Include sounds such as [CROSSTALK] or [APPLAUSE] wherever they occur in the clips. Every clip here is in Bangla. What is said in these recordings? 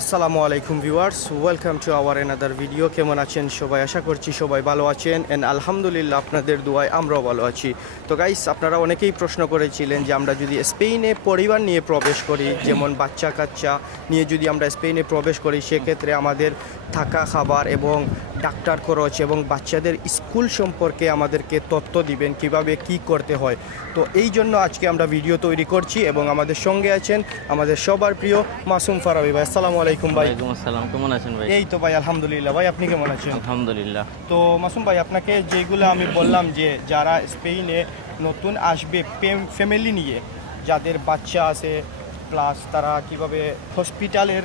আসসালামু আলাইকুম viewers welcome to our another video কেমন আছেন সবাই? আশা করছি সবাই ভালো আছেন। অ্যান্ড আলহামদুলিল্লাহ আপনাদের দোয়ায় আমরাও ভালো আছি। তো গাইস আপনারা অনেকেই প্রশ্ন করেছিলেন যে আমরা যদি স্পেনে পরিবার নিয়ে প্রবেশ করি, যেমন বাচ্চা কাচ্চা নিয়ে যদি আমরা স্পেনে প্রবেশ করি, সেক্ষেত্রে আমাদের থাকা খাবার এবং ডাক্তার খরচ এবং বাচ্চাদের স্কুল সম্পর্কে আমাদেরকে তথ্য দিবেন, কীভাবে কি করতে হয়। তো এই জন্য আজকে আমরা ভিডিও তৈরি করছি এবং আমাদের সঙ্গে আছেন আমাদের সবার প্রিয় মাসুম ফারাবি ভাই। আসসালামু আলাইকুম ভাই। ওয়ালাইকুম আসসালাম কেমন আছেন ভাই? এই তো ভাই আলহামদুলিল্লাহ। ভাই আপনি কেমন আছেন? আলহামদুলিল্লাহ। তো মাসুম ভাই আপনাকে যেগুলো আমি বললাম যে যারা স্পেনে নতুন আসবে ফ্যামিলি নিয়ে যাদের বাচ্চা আছে প্লাস তারা কীভাবে হসপিটালের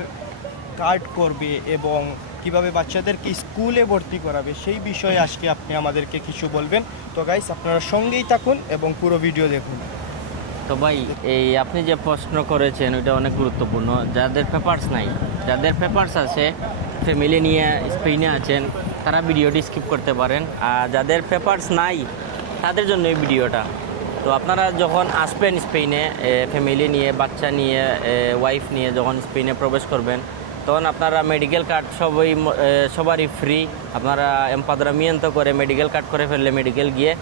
কার্ড করবে এবং কীভাবে বাচ্চাদেরকে স্কুলে ভর্তি করাবে সেই বিষয়ে আজকে আপনি আমাদেরকে কিছু বলবেন। তো গাইস আপনারা সঙ্গেই থাকুন এবং পুরো ভিডিও দেখুন। তো ভাই এই আপনি যে প্রশ্ন করেছেন ওইটা অনেক গুরুত্বপূর্ণ। যাদের পেপারস নাই যাদের পেপারস আছে ফ্যামিলি নিয়ে স্পেনে আছেন, তারা ভিডিওটি স্কিপ করতে পারেন। আর যাদের পেপারস নাই, তাদের জন্য এই ভিডিওটা। তো আপনারা যখন আসবেন স্পেনে ফ্যামিলি নিয়ে, বাচ্চা নিয়ে ওয়াইফ নিয়ে যখন স্পেনে প্রবেশ করবেন, তখন আপনারা মেডিকেল কার্ড সবই সবারই ফ্রি আপনারা এম্পাদ্রামিয়ন্ত করে মেডিকেল কার্ড করে ফেললে মেডিকেল গিয়ে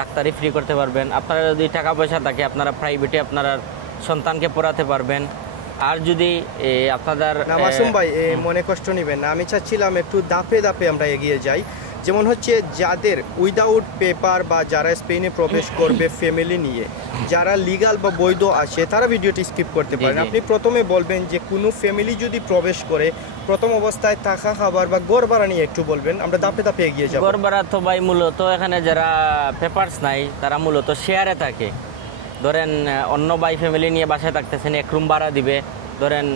ডাক্তারি ফ্রি করতে পারবেন। আপনারা যদি টাকা পয়সা থাকে, আপনারা প্রাইভেটে আপনারা সন্তানকে পড়াতে পারবেন। আর যদি আপনাদের মাসুম ভাই মনে কষ্ট নেবেন না। আমি চাচ্ছিলাম একটু দাপে দাপে আমরা এগিয়ে যাই। যেমন হচ্ছে যাদের উইদাউট পেপার বা যারা স্পেনে প্রবেশ [COUGHS] করবে ফ্যামিলি নিয়ে যারা লিগাল বা বৈধ আছে তারা ভিডিওটি স্কিপ করতে পারেন। আপনি প্রথমে বলবেন যে কোনো ফ্যামিলি যদি প্রবেশ করে প্রথম অবস্থায় থাকা খাবার বা গড় ভাড়া নিয়ে একটু বলবেন আমরা দাপে দাপে এগিয়ে যাব। গড় ভাড়া তো ভাই মূলত এখানে যারা পেপারস নাই তারা মূলত শেয়ারে থাকে। ধরেন অন্য বাই ফ্যামিলি নিয়ে বাসায় থাকতেছেন এক রুম ভাড়া দিবে। ধরেন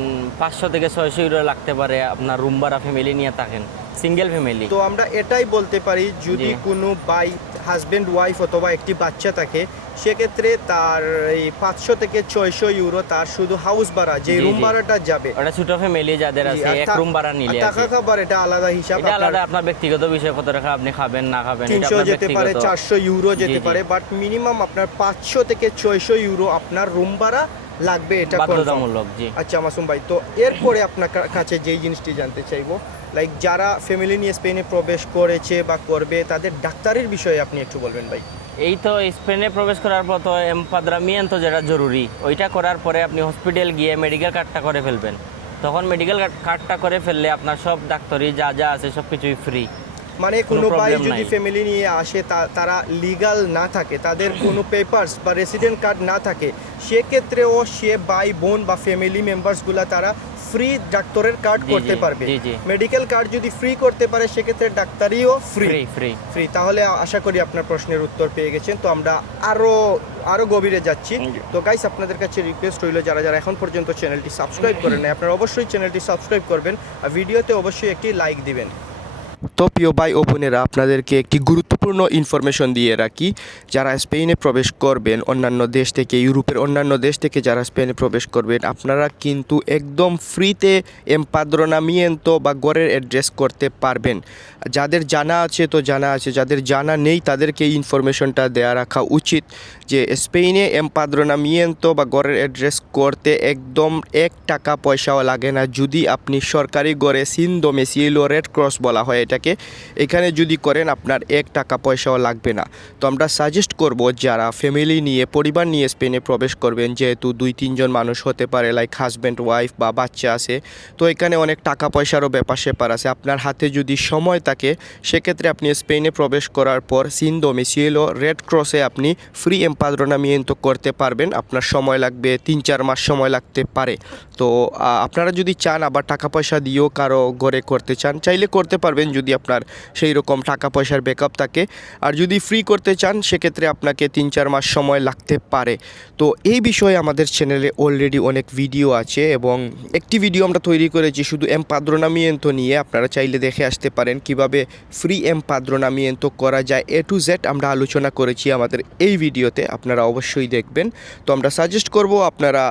পাঁচশো থেকে ছয়শো ইউরো লাগতে পারে আপনার রুম ভাড়া ফ্যামিলি নিয়ে থাকেন সিঙ্গেল ফ্যামিলি তো আমরা এটাই বলতে পারি যদি কোনো বাই হাজবেন্ড ওয়াইফ অথবা একটি বাচ্চা থাকে সেক্ষেত্রে তার এই পাঁচশো থেকে ছয়শো ইউরো তার শুধু হাউস ভাড়া যে রুম ভাড়াটা যাবে। ওটা ছোট ফ্যামিলি যাদের আছে এক রুম ভাড়া নিলে টাকা খাবার এটা আলাদা হিসাব এটা আলাদা আপনার ব্যক্তিগত বিষয় কত টাকা আপনি খাবেন না খাবেন তিনশো যেতে পারে চারশো ইউরো যেতে। পারে বাট মিনিমাম আপনার পাঁচশো থেকে ছয়শো ইউরো আপনার রুম ভাড়া লাগবে এটা। বাধ্যতামূলক জি। আচ্ছা মাসুম ভাই তো এরপরে আপনার কাছে যেই জিনিসটি জানতে চাইব লাইক যারা ফ্যামিলি নিয়ে স্পেনে প্রবেশ করেছে বা করবে, তাদের ডাক্তারের বিষয়ে আপনি একটু বলবেন ভাই। এই তো স্পেনে প্রবেশ করার পর তো এমপাদ্রামিয়ান তো যেটা জরুরি, ওইটা করার পরে আপনি হসপিটাল গিয়ে মেডিকেল কার্ডটা করে ফেলবেন। তখন মেডিকেল কার্ডটা করে ফেললে আপনার সব ডাক্তারি যা যা আছে সব কিছুই ফ্রি মানে কোনো ভাই যদি ফ্যামিলি নিয়ে আসে তারা লিগাল না থাকে তাদের কোনো পেপারস বা রেসিডেন্ট কার্ড না থাকে সেক্ষেত্রেও সে ভাই বোন বা ফ্যামিলি মেম্বার্সগুলা তারা ফ্রি ডাক্তারের কার্ড করতে পারবে। মেডিকেল কার্ড যদি ফ্রি করতে পারে সেক্ষেত্রে ডাক্তারিও ফ্রি ফ্রি ফ্রি ফ্রি তাহলে আশা করি আপনার প্রশ্নের উত্তর পেয়ে গেছেন। তো আমরা আরও আরও গভীরে যাচ্ছি। তো গাইস আপনাদের কাছে রিকোয়েস্ট রইল যারা যারা এখন পর্যন্ত চ্যানেলটি সাবস্ক্রাইব করেন নাই আপনারা অবশ্যই চ্যানেলটি সাবস্ক্রাইব করবেন আর ভিডিওতে অবশ্যই একটি লাইক দিবেন। তো প্রিয় ভাই ও বোনেরা, আপনাদেরকে একটি গুরুত্বপূর্ণ ইনফরমেশন দিয়ে রাখি। যারা স্পেনে প্রবেশ করবেন, অন্যান্য দেশ থেকে, ইউরোপের অন্যান্য দেশ থেকে যারা স্পেনে প্রবেশ করবেন, আপনারা কিন্তু একদম ফ্রিতে এম্পাদ্রনামিয়েন্তো বা গড়ের অ্যাড্রেস করতে পারবেন। যাদের জানা আছে তো জানা আছে, যাদের জানা নেই তাদেরকে ইনফরমেশনটা দেয়া রাখা উচিত যে স্পেনে এম্পাদ্রনামিয়েন্তো বা গড়ের অ্যাড্রেস করতে একদম এক টাকা পয়সাও লাগে না। যদি আপনি সরকারি গড়ে সিন ডোমেসিলো রেড ক্রস বলা হয় এটাকে এখানে যদি করেন আপনার এক টাকা পয়সাও লাগবে না। তো আমরা সাজেস্ট করব যারা ফ্যামিলি নিয়ে, পরিবার নিয়ে স্পেনে প্রবেশ করবেন, যেহেতু দুই তিনজন মানুষ হতে পারে লাইক হাজব্যান্ড ওয়াইফ বা বাচ্চা আছে, তো এখানে অনেক টাকা পয়সারও ব্যাপার সেপার আছে। আপনার হাতে যদি সময় থাকে, সেক্ষেত্রে আপনি স্পেনে প্রবেশ করার পর সিন ডোমিসিলো রেড ক্রসে আপনি ফ্রি এম্পাদ্রনামিয়েন্তো করতে পারবেন। আপনার সময় লাগবে, তিন, চার মাস সময় লাগতে পারে। তো আপনারা যদি চান আবার টাকা পয়সা দিয়েও কারও ঘরে করতে চান, চাইলে করতে পারবেন। যদি আপনার সেই রকম টাকা পয়সার ব্যাকআপ থাকে। আর যদি ফ্রি করতে চান, সেক্ষেত্রে আপনাকে তিন চার মাস সময় লাগতে পারে। তো এই বিষয়ে আমাদের চ্যানেলে অলরেডি অনেক ভিডিও আছে এবং একটি ভিডিও আমরা তৈরি করেছি শুধু এম পাদ্রনামিয়েন্তো নিয়ে। আপনারা চাইলে দেখে আসতে পারেন কীভাবে ফ্রি এম পাদ্রনামিয়েন্তো করা যায়। এ টু জেড আমরা আলোচনা করেছি আমাদের এই ভিডিওতে আপনারা অবশ্যই দেখবেন। তো আমরা সাজেস্ট করব আপনারা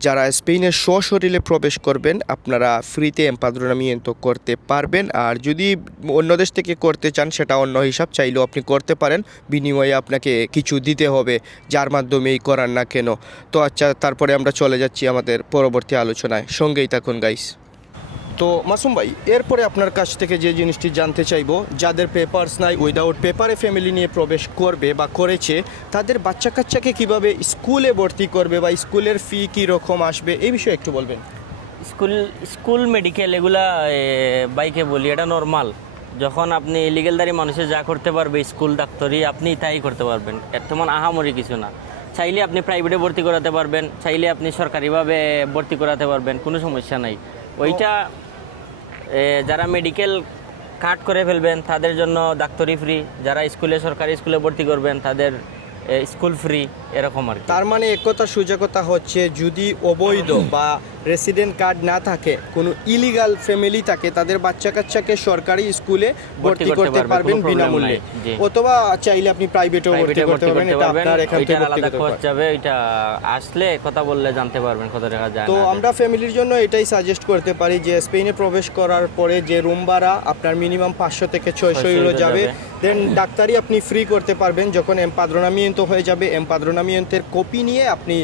যারা স্পেনের সশরীরে প্রবেশ করবেন, আপনারা ফ্রিতে এম্পাদ্রনামিয়েন্তো করতে পারবেন। আর যদি অন্য দেশ থেকে করতে চান, সেটা অন্য হিসাব, চাইলেও আপনি করতে পারেন। বিনিময়ে আপনাকে কিছু দিতে হবে, যার মাধ্যমেই করার না কেন। তো আচ্ছা তারপরে আমরা চলে যাচ্ছি আমাদের পরবর্তী আলোচনায়। সঙ্গেই থাকুন গাইস তো মাসুম ভাই এরপরে আপনার কাছ থেকে যে জিনিসটি জানতে চাইব যাদের পেপারস নাই উইদাউট পেপারে ফ্যামিলি নিয়ে প্রবেশ করবে বা করেছে তাদের বাচ্চা কাচ্চাকে কীভাবে স্কুলে ভর্তি করবে বা স্কুলের ফি কী রকম আসবে এই বিষয়ে একটু বলবেন। স্কুল স্কুল মেডিকেল এগুলা বাইকে বলি এটা নর্মাল যখন আপনি ইলিগেলদারি মানুষে যা করতে পারবে স্কুল ডাক্তারি আপনি তাই করতে পারবেন। এর তেমন আহামরি কিছু না। চাইলে আপনি প্রাইভেটে ভর্তি করাতে পারবেন চাইলে আপনি সরকারিভাবে ভর্তি করাতে পারবেন কোনো সমস্যা নাই। ওইটা যারা মেডিকেল কাট করে ফেলবেন, তাদের জন্য ডাক্তারি ফ্রি যারা স্কুলে, সরকারি স্কুলে ভর্তি করবেন, তাদের স্কুল ফ্রি এরকম আর তার মানে এক কথা সোজা হচ্ছে যদি অবৈধ বা রেসিডেন্ট কার্ড না থাকে কোনো ইলিগাল ফ্যামিলি থাকে তাদের বাচ্চা কাচ্চাকে সরকারি স্কুলে ভর্তি করতে পারবেন বিনামূল্যে। অথবা চাইলে আপনি প্রাইভেটেও ভর্তি করতে পারবেন এটা আপনার এখান থেকে আলাদা খরচ যাবে ওইটা আসলে কথা বললে জানতে পারবেন কত টাকা যায় তো আমরা ফ্যামিলির জন্য এটাই সাজেস্ট করতে পারি যে স্পেনে প্রবেশ করার পরে যে রুম ভাড়া আপনার মিনিমাম পাঁচশো থেকে ছয়শো 600 ইউরো যাবে। দেন ডাক্তারি আপনি ফ্রি করতে পারবেন যখন এমপাদ্রোনামিয়েন্তো হয়ে যাবে। এমপাদ্রোনামিয়েন্তের কপি নিয়ে আপনি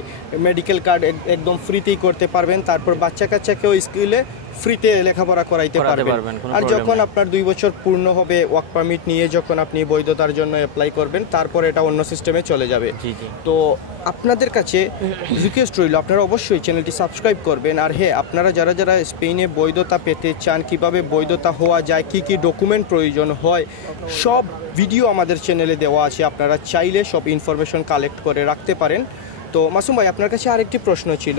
মেডিকেল কার্ড একদম ফ্রিতেই করতে পারবেন। তারপর বাচ্চা কাচ্চাকেও স্কুলে ফ্রিতে লেখাপড়া করাইতে পারবেন। আর যখন আপনার দুই বছর পূর্ণ হবে ওয়ার্ক পারমিট নিয়ে যখন আপনি বৈধতার জন্য অ্যাপ্লাই করবেন তারপর এটা অন্য সিস্টেমে চলে যাবে। তো আপনাদের কাছে রিকোয়েস্ট রইল আপনারা অবশ্যই চ্যানেলটি সাবস্ক্রাইব করবেন। আর হ্যাঁ আপনারা যারা যারা স্পেনে বৈধতা পেতে চান কীভাবে বৈধতা হওয়া যায় কি কি ডকুমেন্ট প্রয়োজন হয় সব ভিডিও আমাদের চ্যানেলে দেওয়া আছে। আপনারা চাইলে সব ইনফরমেশন কালেক্ট করে রাখতে পারেন। তো মাসুম ভাই আপনার কাছে আরেকটি প্রশ্ন ছিল।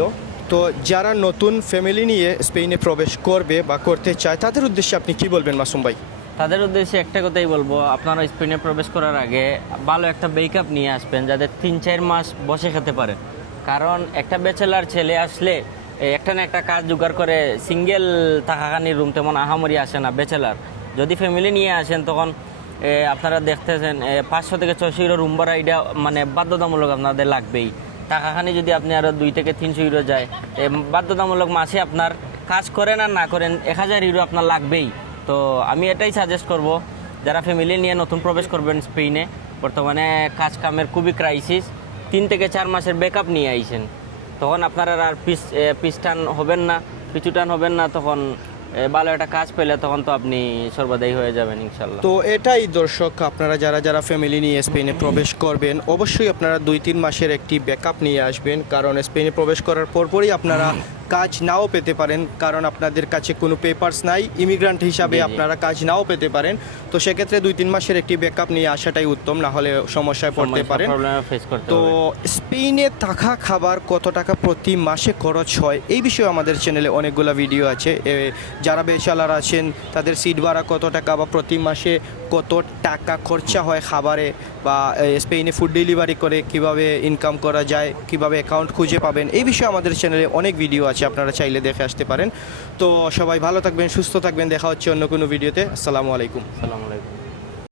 তো যারা নতুন ফ্যামিলি নিয়ে স্পেনে প্রবেশ করবে বা করতে চায়, তাদের উদ্দেশ্যে আপনি কি বলবেন মাসুম ভাই? তাদের উদ্দেশ্যে একটা কথাই বলব, আপনারা স্পেনে প্রবেশ করার আগে ভালো একটা ব্রেকআপ নিয়ে আসবেন যাদের তিন, চার মাস বসে খেতে পারে কারণ একটা ব্যাচেলার ছেলে আসলে একটা না একটা কাজ জোগাড় করে সিঙ্গেল থাকাখানির রুম তেমন আহামরি আসে না ব্যাচেলার যদি ফ্যামিলি নিয়ে আসেন তখন আপনারা দেখতেছেন পাঁচশো থেকে ছয়শো ইউরো রুম ভাড়া এটা মানে বাধ্যতামূলক আপনাদের লাগবেই। টাকাখানি যদি আপনি আরও দুই থেকে তিনশো ইউরো যায় বাধ্যতামূলক মাসে আপনার কাজ করেন আর না করেন এক হাজার ইউরো আপনার লাগবেই। তো আমি এটাই সাজেস্ট করব যারা ফ্যামিলি নিয়ে নতুন প্রবেশ করবেন স্পেনে বর্তমানে কাজ কামের খুবই ক্রাইসিস তিন থেকে চার মাসের ব্যাকআপ নিয়ে আইছেন তখন আপনারা আর পিস এ, পিছটান হবেন না পিছুটান হবেন না তখন ভালো একটা কাজ পেলে তখন তো আপনি সর্বদাই হয়ে যাবেন, ইনশাল্লাহ। তো এটাই দর্শক, আপনারা যারা যারা ফ্যামিলি নিয়ে স্পেনে প্রবেশ করবেন, অবশ্যই আপনারা দুই তিন মাসের একটি ব্যাকআপ নিয়ে আসবেন। কারণ স্পেনে প্রবেশ করার পরপরই আপনারা কাজ নাও পেতে পারেন কারণ আপনাদের কাছে কোনো পেপারস নাই ইমিগ্রান্ট হিসাবে। আপনারা কাজ নাও পেতে পারেন। তো সেক্ষেত্রে দুই তিন মাসের একটি ব্যাকআপ নিয়ে আসাটাই উত্তম না হলে সমস্যায় পড়তে পারেন। তো স্পেনে থাকা খাবার কত টাকা প্রতি মাসে খরচ হয় এই বিষয়ে আমাদের চ্যানেলে অনেকগুলো ভিডিও আছে। যারা বেচালার আছেন তাদের সিট ভাড়া কত টাকা বা প্রতি মাসে কত টাকা খরচা হয় খাবারে বা স্পেনে ফুড ডেলিভারি করে কীভাবে ইনকাম করা যায় কীভাবে অ্যাকাউন্ট খুঁজে পাবেন এই বিষয়ে আমাদের চ্যানেলে অনেক ভিডিও আছে, আপনারা চাইলে দেখে আসতে পারেন। তো সবাই ভালো থাকবেন, সুস্থ থাকবেন। দেখা হচ্ছে অন্য কোনো ভিডিওতে। আসসালামু আলাইকুম। আসসালামু আলাইকুম।